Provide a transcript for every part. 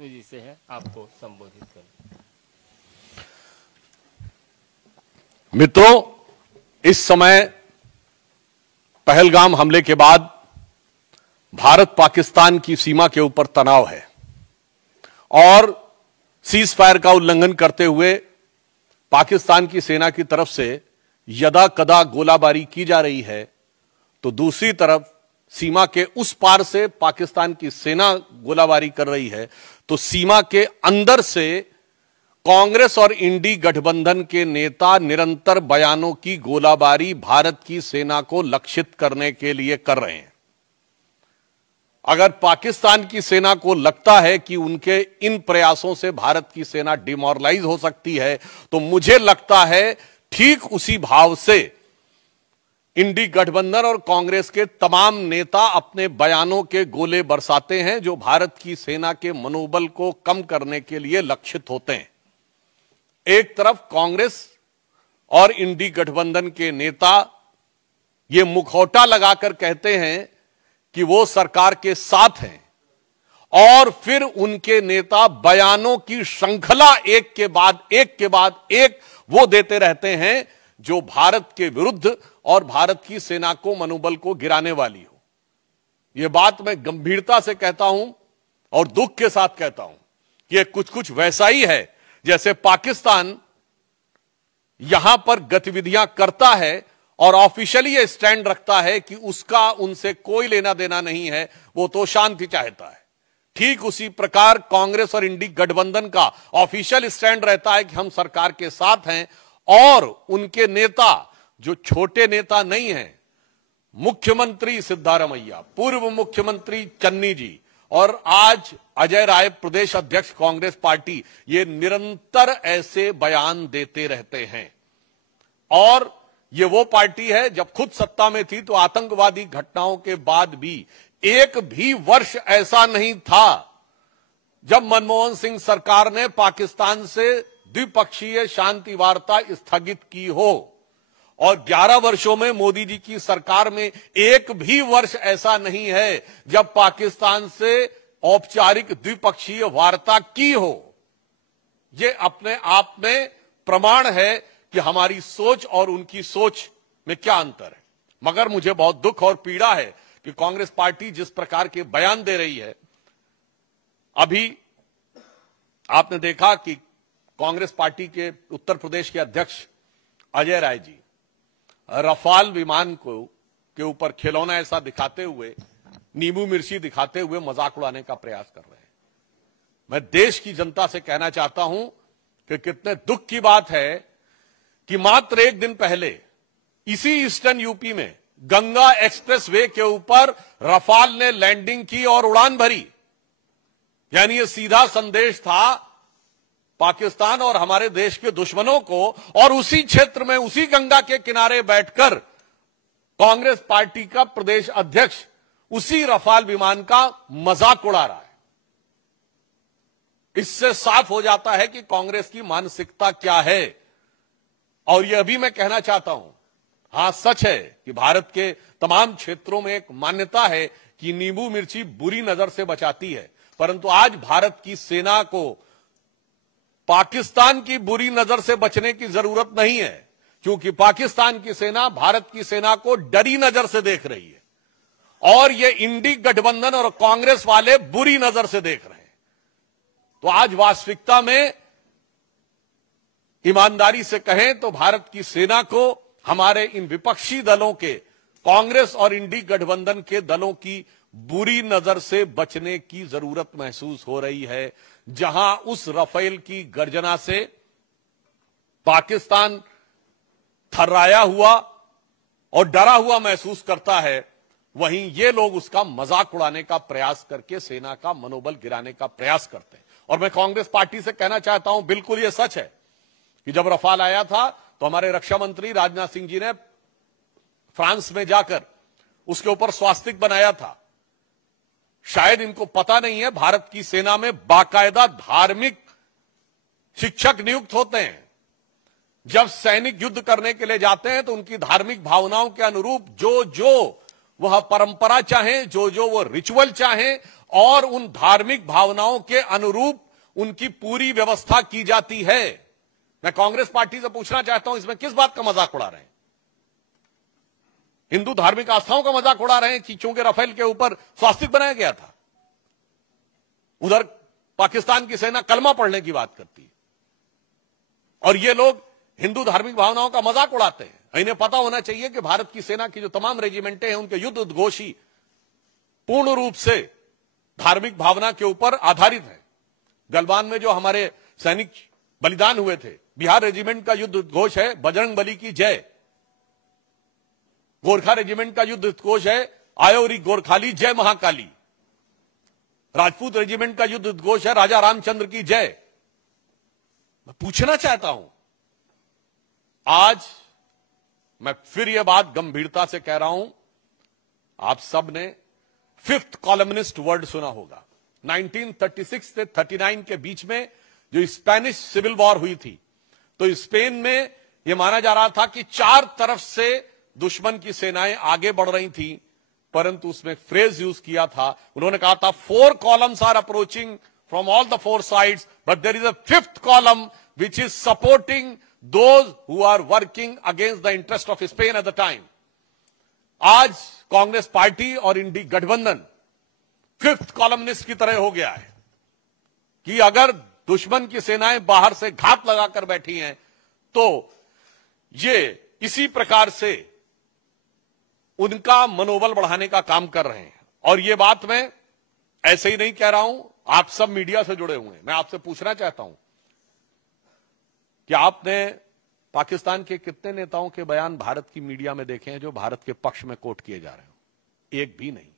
विष्णु जी से है, आपको संबोधित करें। मित्रों, इस समय पहलगाम हमले के बाद भारत पाकिस्तान की सीमा के ऊपर तनाव है और सीज फायर का उल्लंघन करते हुए पाकिस्तान की सेना की तरफ से यदा कदा गोलाबारी की जा रही है, तो दूसरी तरफ सीमा के उस पार से पाकिस्तान की सेना गोलाबारी कर रही है, तो सीमा के अंदर से कांग्रेस और इंडी गठबंधन के नेता निरंतर बयानों की गोलाबारी भारत की सेना को लक्षित करने के लिए कर रहे हैं। अगर पाकिस्तान की सेना को लगता है कि उनके इन प्रयासों से भारत की सेना डिमोरलाइज हो सकती है, तो मुझे लगता है ठीक उसी भाव से इंडी गठबंधन और कांग्रेस के तमाम नेता अपने बयानों के गोले बरसाते हैं, जो भारत की सेना के मनोबल को कम करने के लिए लक्षित होते हैं। एक तरफ कांग्रेस और इंडी गठबंधन के नेता ये मुखौटा लगाकर कहते हैं कि वो सरकार के साथ हैं, और फिर उनके नेता बयानों की श्रृंखला एक के बाद एक वो देते रहते हैं जो भारत के विरुद्ध और भारत की सेना को मनोबल को गिराने वाली हो। यह बात मैं गंभीरता से कहता हूं और दुख के साथ कहता हूं कि यह कुछ वैसा ही है जैसे पाकिस्तान यहां पर गतिविधियां करता है और ऑफिशियली यह स्टैंड रखता है कि उसका उनसे कोई लेना देना नहीं है, वो तो शांति चाहता है। ठीक उसी प्रकार कांग्रेस और इंडी गठबंधन का ऑफिशियल स्टैंड रहता है कि हम सरकार के साथ हैं, और उनके नेता जो छोटे नेता नहीं हैं, मुख्यमंत्री सिद्धारमैया, पूर्व मुख्यमंत्री चन्नी जी और आज अजय राय प्रदेश अध्यक्ष कांग्रेस पार्टी, ये निरंतर ऐसे बयान देते रहते हैं। और ये वो पार्टी है जब खुद सत्ता में थी तो आतंकवादी घटनाओं के बाद भी एक भी वर्ष ऐसा नहीं था जब मनमोहन सिंह सरकार ने पाकिस्तान से द्विपक्षीय शांति वार्ता स्थगित की हो, और 11 वर्षों में मोदी जी की सरकार में एक भी वर्ष ऐसा नहीं है जब पाकिस्तान से औपचारिक द्विपक्षीय वार्ता की हो। यह अपने आप में प्रमाण है कि हमारी सोच और उनकी सोच में क्या अंतर है। मगर मुझे बहुत दुख और पीड़ा है कि कांग्रेस पार्टी जिस प्रकार के बयान दे रही है, अभी आपने देखा कि कांग्रेस पार्टी के उत्तर प्रदेश के अध्यक्ष अजय राय जी रफाल विमान को के ऊपर खिलौना ऐसा दिखाते हुए, नींबू मिर्ची दिखाते हुए मजाक उड़ाने का प्रयास कर रहे हैं। मैं देश की जनता से कहना चाहता हूं कि कितने दुख की बात है कि मात्र एक दिन पहले इसी ईस्टर्न यूपी में गंगा एक्सप्रेस वे के ऊपर रफाल ने लैंडिंग की और उड़ान भरी। यानी यह सीधा संदेश था पाकिस्तान और हमारे देश के दुश्मनों को, और उसी क्षेत्र में उसी गंगा के किनारे बैठकर कांग्रेस पार्टी का प्रदेश अध्यक्ष उसी रफाल विमान का मजाक उड़ा रहा है। इससे साफ हो जाता है कि कांग्रेस की मानसिकता क्या है। और यह भी मैं कहना चाहता हूं, हां सच है कि भारत के तमाम क्षेत्रों में एक मान्यता है कि नींबू मिर्ची बुरी नजर से बचाती है, परंतु आज भारत की सेना को पाकिस्तान की बुरी नजर से बचने की जरूरत नहीं है, क्योंकि पाकिस्तान की सेना भारत की सेना को डरी नजर से देख रही है, और ये इंडी गठबंधन और कांग्रेस वाले बुरी नजर से देख रहे हैं। तो आज वास्तविकता में ईमानदारी से कहें तो भारत की सेना को हमारे इन विपक्षी दलों के, कांग्रेस और इंडी गठबंधन के दलों की बुरी नजर से बचने की जरूरत महसूस हो रही है। जहां उस रफेल की गर्जना से पाकिस्तान थर्राया हुआ और डरा हुआ महसूस करता है, वहीं ये लोग उसका मजाक उड़ाने का प्रयास करके सेना का मनोबल गिराने का प्रयास करते हैं। और मैं कांग्रेस पार्टी से कहना चाहता हूं, बिल्कुल यह सच है कि जब रफाल आया था तो हमारे रक्षा मंत्री राजनाथ सिंह जी ने फ्रांस में जाकर उसके ऊपर स्वास्तिक बनाया था। शायद इनको पता नहीं है, भारत की सेना में बाकायदा धार्मिक शिक्षक नियुक्त होते हैं। जब सैनिक युद्ध करने के लिए जाते हैं तो उनकी धार्मिक भावनाओं के अनुरूप जो जो वह परंपरा चाहे, जो जो वो रिचुअल चाहे और उन धार्मिक भावनाओं के अनुरूप उनकी पूरी व्यवस्था की जाती है। मैं कांग्रेस पार्टी से पूछना चाहता हूं, इसमें किस बात का मजाक उड़ा रहे हैं? हिंदू धार्मिक आस्थाओं का मजाक उड़ा रहे हैं कि चूंकि राफेल के ऊपर स्वास्तिक बनाया गया था। उधर पाकिस्तान की सेना कलमा पढ़ने की बात करती है और ये लोग हिंदू धार्मिक भावनाओं का मजाक उड़ाते हैं। इन्हें पता होना चाहिए कि भारत की सेना की जो तमाम रेजिमेंटें हैं उनके युद्ध उद्घोष पूर्ण रूप से धार्मिक भावना के ऊपर आधारित है। गलवान में जो हमारे सैनिक बलिदान हुए थे, बिहार रेजिमेंट का युद्ध उद्घोष है बजरंग बली की जय। गोरखा रेजिमेंट का युद्ध उद्घोष है आयोरी गोरखाली जय महाकाली। राजपूत रेजिमेंट का युद्ध उद्घोष है राजा रामचंद्र की जय। मैं पूछना चाहता हूं, आज मैं फिर यह बात गंभीरता से कह रहा हूं, आप सब ने फिफ्थ कॉलमनिस्ट वर्ड सुना होगा। 1936 से 39 के बीच में जो स्पेनिश सिविल वॉर हुई थी, तो स्पेन में यह माना जा रहा था कि चार तरफ से दुश्मन की सेनाएं आगे बढ़ रही थी, परंतु उसमें फ्रेज यूज किया था, उन्होंने कहा था 4 columns are approaching from all the 4 sides, but there is a 5th column which is supporting those who are working against the interest of Spain at the time. आज कांग्रेस पार्टी और इंडी गठबंधन 5th columnist की तरह हो गया है कि अगर दुश्मन की सेनाएं बाहर से घात लगाकर बैठी हैं तो ये इसी प्रकार से उनका मनोबल बढ़ाने का काम कर रहे हैं। और ये बात मैं ऐसे ही नहीं कह रहा हूं, आप सब मीडिया से जुड़े हुए हैं। मैं आपसे पूछना चाहता हूं कि आपने पाकिस्तान के कितने नेताओं के बयान भारत की मीडिया में देखे हैं जो भारत के पक्ष में कोट किए जा रहे हो? एक भी नहीं।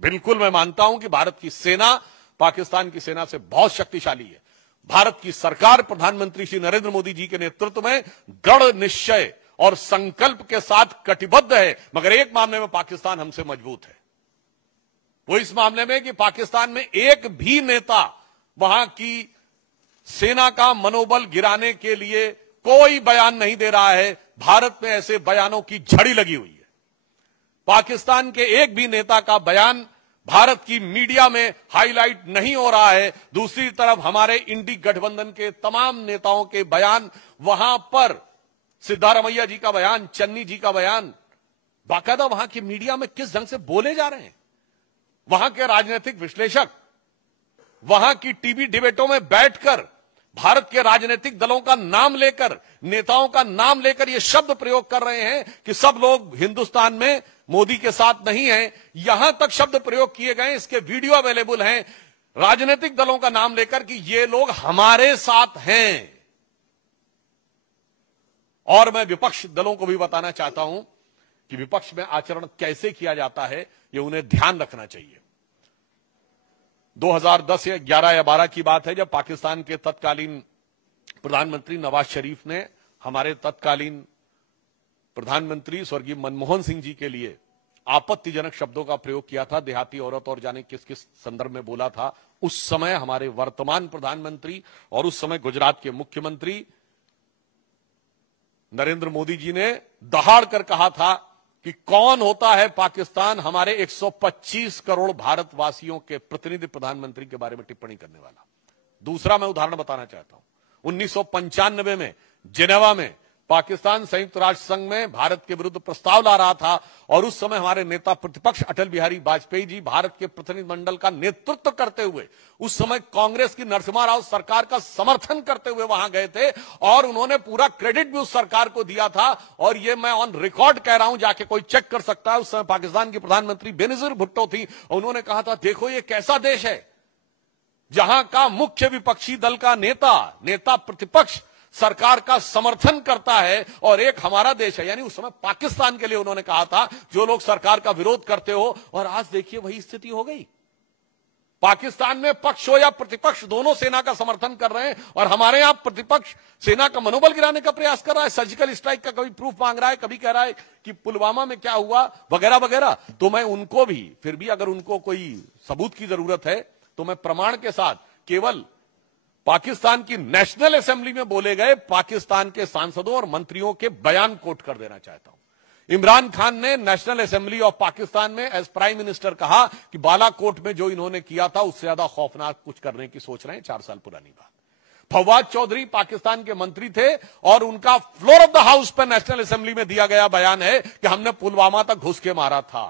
बिल्कुल मैं मानता हूं कि भारत की सेना पाकिस्तान की सेना से बहुत शक्तिशाली है। भारत की सरकार प्रधानमंत्री श्री नरेंद्र मोदी जी के नेतृत्व में दृढ़ निश्चय और संकल्प के साथ कटिबद्ध है, मगर एक मामले में पाकिस्तान हमसे मजबूत है। वो इस मामले में कि पाकिस्तान में एक भी नेता वहां की सेना का मनोबल गिराने के लिए कोई बयान नहीं दे रहा है। भारत में ऐसे बयानों की झड़ी लगी हुई है। पाकिस्तान के एक भी नेता का बयान भारत की मीडिया में हाईलाइट नहीं हो रहा है। दूसरी तरफ हमारे इंडी गठबंधन के तमाम नेताओं के बयान, वहां पर सिद्धारमैया जी का बयान, चन्नी जी का बयान, बाकायदा वहां की मीडिया में किस ढंग से बोले जा रहे हैं। वहां के राजनीतिक विश्लेषक वहां की टीवी डिबेटों में बैठकर भारत के राजनीतिक दलों का नाम लेकर, नेताओं का नाम लेकर यह शब्द प्रयोग कर रहे हैं कि सब लोग हिंदुस्तान में मोदी के साथ नहीं हैं। यहां तक शब्द प्रयोग किए गए, इसके वीडियो अवेलेबल हैं, राजनीतिक दलों का नाम लेकर कि ये लोग हमारे साथ हैं। और मैं विपक्ष दलों को भी बताना चाहता हूं कि विपक्ष में आचरण कैसे किया जाता है, यह उन्हें ध्यान रखना चाहिए। 2010 या 11 या 12 की बात है जब पाकिस्तान के तत्कालीन प्रधानमंत्री नवाज शरीफ ने हमारे तत्कालीन प्रधानमंत्री स्वर्गीय मनमोहन सिंह जी के लिए आपत्तिजनक शब्दों का प्रयोग किया था। देहाती औरत और जाने किस किस संदर्भ में बोला था। उस समय हमारे वर्तमान प्रधानमंत्री और उस समय गुजरात के मुख्यमंत्री नरेंद्र मोदी जी ने दहाड़ कर कहा था कि कौन होता है पाकिस्तान हमारे 125 करोड़ भारतवासियों के प्रतिनिधि प्रधानमंत्री के बारे में टिप्पणी करने वाला। दूसरा मैं उदाहरण बताना चाहता हूं। 1995 में जिनेवा में पाकिस्तान संयुक्त राष्ट्र संघ में भारत के विरुद्ध प्रस्ताव ला रहा था और उस समय हमारे नेता प्रतिपक्ष अटल बिहारी वाजपेयी जी भारत के प्रतिनिधिमंडल का नेतृत्व करते हुए उस समय कांग्रेस की नरसिम्हा राव सरकार का समर्थन करते हुए वहां गए थे और उन्होंने पूरा क्रेडिट भी उस सरकार को दिया था। और ये मैं ऑन रिकॉर्ड कह रहा हूं, जाके कोई चेक कर सकता है। उस समय पाकिस्तान की प्रधानमंत्री बेनजीर भुट्टो थी और उन्होंने कहा था, देखो ये कैसा देश है जहां का मुख्य विपक्षी दल का नेता प्रतिपक्ष सरकार का समर्थन करता है और एक हमारा देश है। यानी उस समय पाकिस्तान के लिए उन्होंने कहा था जो लोग सरकार का विरोध करते हो। और आज देखिए वही स्थिति हो गई। पाकिस्तान में पक्ष हो या प्रतिपक्ष दोनों सेना का समर्थन कर रहे हैं और हमारे यहां प्रतिपक्ष सेना का मनोबल गिराने का प्रयास कर रहा है। सर्जिकल स्ट्राइक का कभी प्रूफ मांग रहा है, कभी कह रहा है कि पुलवामा में क्या हुआ वगैरह वगैरह। तो मैं उनको भी, फिर भी अगर उनको कोई सबूत की जरूरत है तो मैं प्रमाण के साथ केवल पाकिस्तान की नेशनल असेंबली में बोले गए पाकिस्तान के सांसदों और मंत्रियों के बयान कोट कर देना चाहता हूं। इमरान खान ने नेशनल असेंबली ऑफ पाकिस्तान में एज प्राइम मिनिस्टर कहा कि बालाकोट में जो इन्होंने किया था उससे ज्यादा खौफनाक कुछ करने की सोच रहे हैं। 4 साल पुरानी बात। फवाद चौधरी पाकिस्तान के मंत्री थे और उनका फ्लोर ऑफ द हाउस पर नेशनल असेंबली में दिया गया बयान है कि हमने पुलवामा तक घुस के मारा था।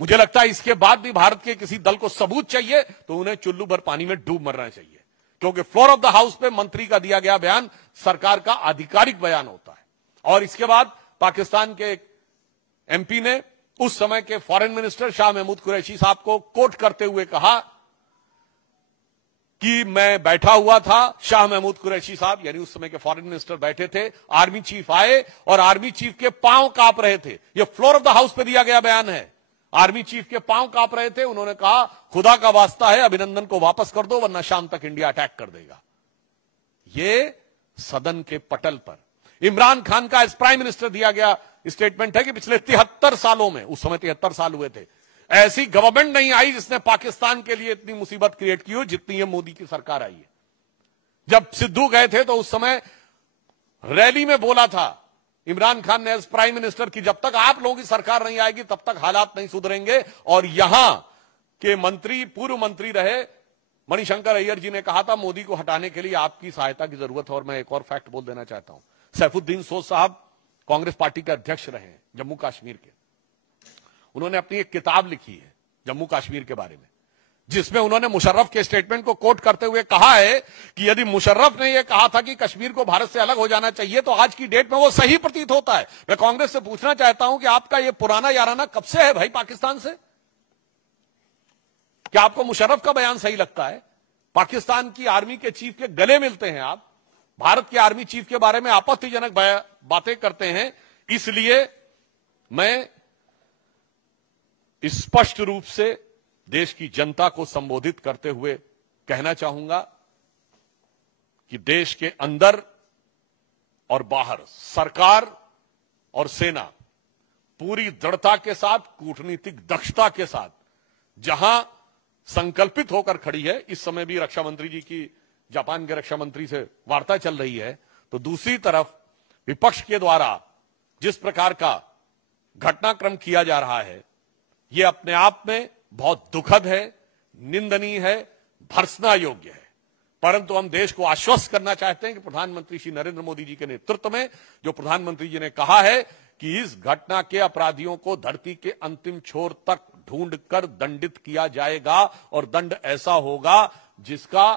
मुझे लगता है इसके बाद भी भारत के किसी दल को सबूत चाहिए तो उन्हें चुल्लू भर पानी में डूब मरना चाहिए, क्योंकि फ्लोर ऑफ द हाउस पे मंत्री का दिया गया बयान सरकार का आधिकारिक बयान होता है। और इसके बाद पाकिस्तान के एक एमपी ने उस समय के फॉरेन मिनिस्टर शाह महमूद कुरैशी साहब को कोट करते हुए कहा कि मैं बैठा हुआ था, शाह महमूद कुरैशी साहब यानी उस समय के फॉरेन मिनिस्टर बैठे थे, आर्मी चीफ आए और आर्मी चीफ के पांव कांप रहे थे। यह फ्लोर ऑफ द हाउस पे दिया गया बयान है। आर्मी चीफ के पांव कांप रहे थे। उन्होंने कहा खुदा का वास्ता है अभिनंदन को वापस कर दो वरना शाम तक इंडिया अटैक कर देगा। यह सदन के पटल पर इमरान खान का एज प्राइम मिनिस्टर दिया गया स्टेटमेंट है कि पिछले 73 सालों में, उस समय 73 साल हुए थे, ऐसी गवर्नमेंट नहीं आई जिसने पाकिस्तान के लिए इतनी मुसीबत क्रिएट की हो जितनी ये मोदी की सरकार आई है। जब सिद्धू गए थे तो उस समय रैली में बोला था इमरान खान ने एज प्राइम मिनिस्टर की जब तक आप लोगों की सरकार नहीं आएगी तब तक हालात नहीं सुधरेंगे। और यहां के मंत्री, पूर्व मंत्री रहे मणिशंकर अय्यर जी ने कहा था मोदी को हटाने के लिए आपकी सहायता की जरूरत है। और मैं एक और फैक्ट बोल देना चाहता हूं, सैफुद्दीन सोज साहब कांग्रेस पार्टी के अध्यक्ष रहे हैं जम्मू कश्मीर के। उन्होंने अपनी एक किताब लिखी है जम्मू कश्मीर के बारे में, जिसमें उन्होंने मुशर्रफ के स्टेटमेंट को कोट करते हुए कहा है कि यदि मुशर्रफ ने यह कहा था कि कश्मीर को भारत से अलग हो जाना चाहिए तो आज की डेट में वो सही प्रतीत होता है। मैं कांग्रेस से पूछना चाहता हूं कि आपका यह पुराना याराना कब से है भाई पाकिस्तान से? क्या आपको मुशर्रफ का बयान सही लगता है? पाकिस्तान की आर्मी के चीफ के गले मिलते हैं आप, भारत के आर्मी चीफ के बारे में आपत्तिजनक बातें करते हैं। इसलिए मैं स्पष्ट रूप से देश की जनता को संबोधित करते हुए कहना चाहूंगा कि देश के अंदर और बाहर सरकार और सेना पूरी दृढ़ता के साथ, कूटनीतिक दक्षता के साथ जहां संकल्पित होकर खड़ी है। इस समय भी रक्षा मंत्री जी की जापान के रक्षा मंत्री से वार्ता चल रही है, तो दूसरी तरफ विपक्ष के द्वारा जिस प्रकार का घटनाक्रम किया जा रहा है यह अपने आप में बहुत दुखद है, निंदनीय है, भर्त्सना योग्य है। परंतु हम देश को आश्वस्त करना चाहते हैं कि प्रधानमंत्री श्री नरेंद्र मोदी जी के नेतृत्व में जो प्रधानमंत्री जी ने कहा है कि इस घटना के अपराधियों को धरती के अंतिम छोर तक ढूंढकर दंडित किया जाएगा और दंड ऐसा होगा जिसका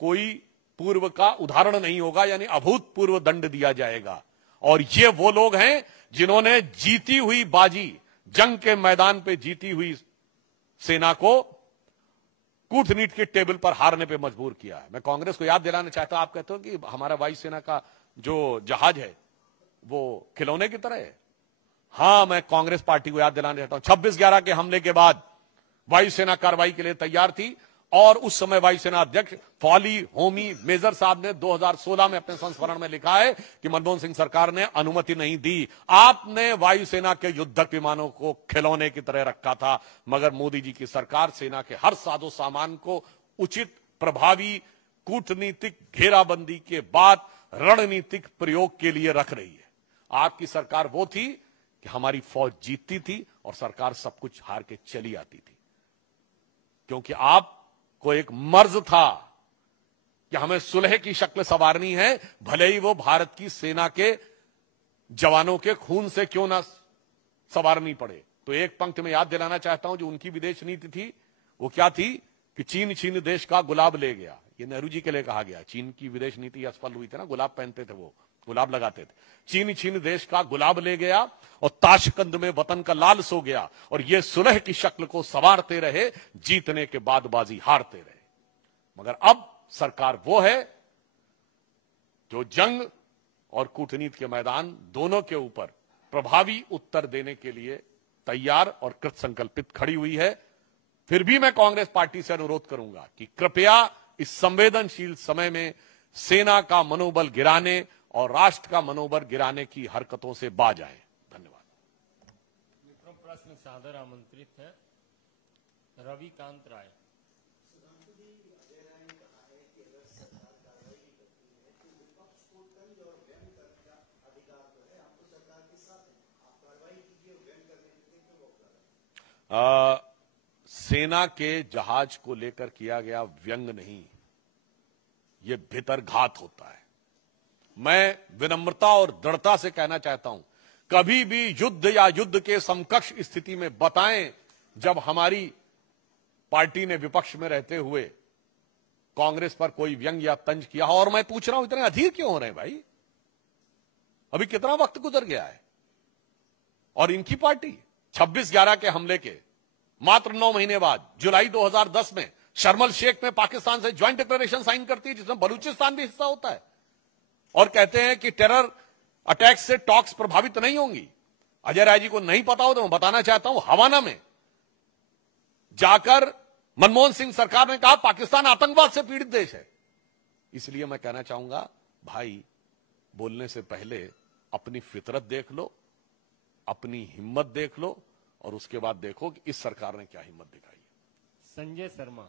कोई पूर्व का उदाहरण नहीं होगा, यानी अभूतपूर्व दंड दिया जाएगा। और ये वो लोग हैं जिन्होंने जीती हुई बाजी, जंग के मैदान पे जीती हुई सेना को कूटनीति के टेबल पर हारने पे मजबूर किया है। मैं कांग्रेस को याद दिलाना चाहता हूं, आप कहते हो कि हमारा वायुसेना का जो जहाज है वो खिलौने की तरह है। हां, मैं कांग्रेस पार्टी को याद दिलाना चाहता हूं 26/11 के हमले के बाद वायुसेना कार्रवाई के लिए तैयार थी और उस समय वायुसेना अध्यक्ष फॉली होमी मेजर साहब ने 2016 में अपने संस्मरण में लिखा है कि मनमोहन सिंह सरकार ने अनुमति नहीं दी। आपने वायुसेना के युद्धक विमानों को खिलौने की तरह रखा था, मगर मोदी जी की सरकार सेना के हर साजो सामान को उचित, प्रभावी कूटनीतिक घेराबंदी के बाद रणनीतिक प्रयोग के लिए रख रही है। आपकी सरकार वो थी कि हमारी फौज जीतती थी और सरकार सब कुछ हार के चली आती थी, क्योंकि आप को एक मर्ज था कि हमें सुलह की शक्ल संवारनी है, भले ही वो भारत की सेना के जवानों के खून से क्यों ना संवारनी पड़े। तो एक पंक्ति में याद दिलाना चाहता हूं जो उनकी विदेश नीति थी वो क्या थी कि चीन छीन देश का गुलाब ले गया। ये नेहरू जी के लिए कहा गया। चीन की विदेश नीति असफल हुई थी ना, गुलाब पहनते थे वो, गुलाब लगाते थे। चीन छीन देश का गुलाब ले गया और ताशकंद में वतन का लाल सो गया। और ये सुलह की शक्ल को संवारते रहे, जीतने के बाद बाजी हारते रहे। मगर अब सरकार वो है जो जंग और कूटनीति के मैदान दोनों के ऊपर प्रभावी उत्तर देने के लिए तैयार और कृत संकल्पित खड़ी हुई है। फिर भी मैं कांग्रेस पार्टी से अनुरोध करूंगा कि कृपया इस संवेदनशील समय में सेना का मनोबल गिराने और राष्ट्र का मनोबल गिराने की हरकतों से बाज आए। धन्यवाद। प्रश्न सादर आमंत्रित है रविकांत राय। सरकार की सेना के जहाज को लेकर किया गया व्यंग नहीं, ये भीतरघात होता है। मैं विनम्रता और दृढ़ता से कहना चाहता हूं, कभी भी युद्ध या युद्ध के समकक्ष स्थिति में बताएं जब हमारी पार्टी ने विपक्ष में रहते हुए कांग्रेस पर कोई व्यंग या तंज किया हो। और मैं पूछ रहा हूं, इतने अधीर क्यों हो रहे हैं भाई? अभी कितना वक्त गुजर गया है और इनकी पार्टी 26/11 के हमले के मात्र 9 महीने बाद जुलाई 2010 में शर्मल शेख में पाकिस्तान से ज्वाइंट डिक्लेरेशन साइन करती है, जिसमें बलूचिस्तान भी हिस्सा होता है, और कहते हैं कि टेरर अटैक से टॉक्स प्रभावित नहीं होंगी। अजय राय जी को नहीं पता हो तो मैं बताना चाहता हूं, हवाना में जाकर मनमोहन सिंह सरकार ने कहा पाकिस्तान आतंकवाद से पीड़ित देश है। इसलिए मैं कहना चाहूंगा, भाई बोलने से पहले अपनी फितरत देख लो, अपनी हिम्मत देख लो, और उसके बाद देखो कि इस सरकार ने क्या हिम्मत दिखाई है। संजय शर्मा।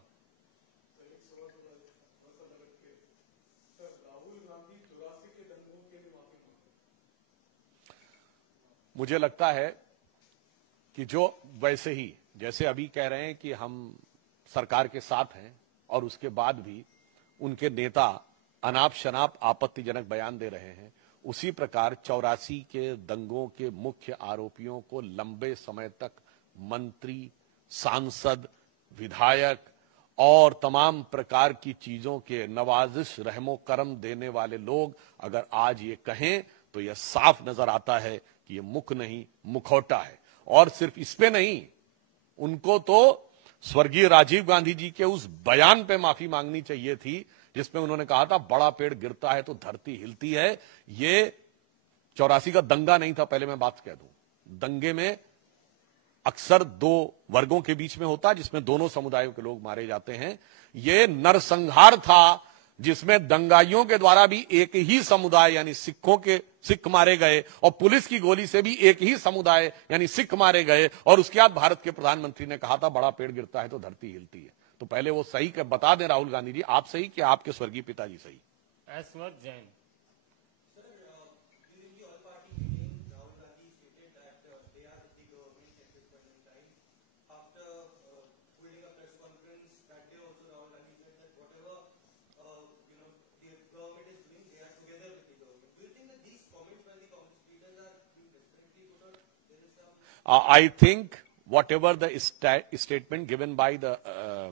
मुझे लगता है कि जो वैसे ही जैसे अभी कह रहे हैं कि हम सरकार के साथ हैं और उसके बाद भी उनके नेता अनाप शनाप आपत्तिजनक बयान दे रहे हैं, उसी प्रकार 84 के दंगों के मुख्य आरोपियों को लंबे समय तक मंत्री, सांसद, विधायक और तमाम प्रकार की चीजों के नवाजिश रहमो करम देने वाले लोग अगर आज ये कहें तो यह साफ नजर आता है कि ये मुख नहीं मुखौटा है। और सिर्फ इस पे नहीं, उनको तो स्वर्गीय राजीव गांधी जी के उस बयान पे माफी मांगनी चाहिए थी जिसमें उन्होंने कहा था बड़ा पेड़ गिरता है तो धरती हिलती है। ये 84 का दंगा नहीं था, पहले मैं बात कह दूं। दंगे में अक्सर 2 वर्गों के बीच में होता है जिसमें दोनों समुदायों के लोग मारे जाते हैं। ये नरसंहार था जिसमें दंगाइयों के द्वारा भी एक ही समुदाय यानी सिख मारे गए और पुलिस की गोली से भी एक ही समुदाय यानी सिख मारे गए। और उसके बाद भारत के प्रधानमंत्री ने कहा था बड़ा पेड़ गिरता है तो धरती हिलती है। तो पहले वो सही कर बता दें राहुल गांधी जी, आप सही कि आपके स्वर्गीय पिताजी सही? ऐश्वर्य Jain. I think whatever the statement given by the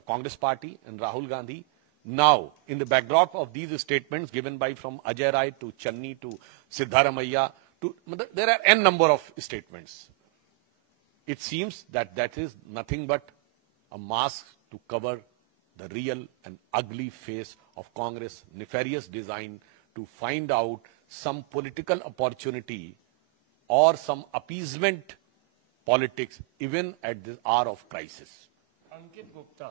Congress party and Rahul Gandhi, now in the backdrop of these statements given by from Ajay Rai to Channi to Siddharamaiah, there are n number of statements. It seems that that is nothing but a mask to cover the real and ugly face of Congress' nefarious design to find out some political opportunity or some appeasement politics even at this hour of crisis. Ankit Gupta.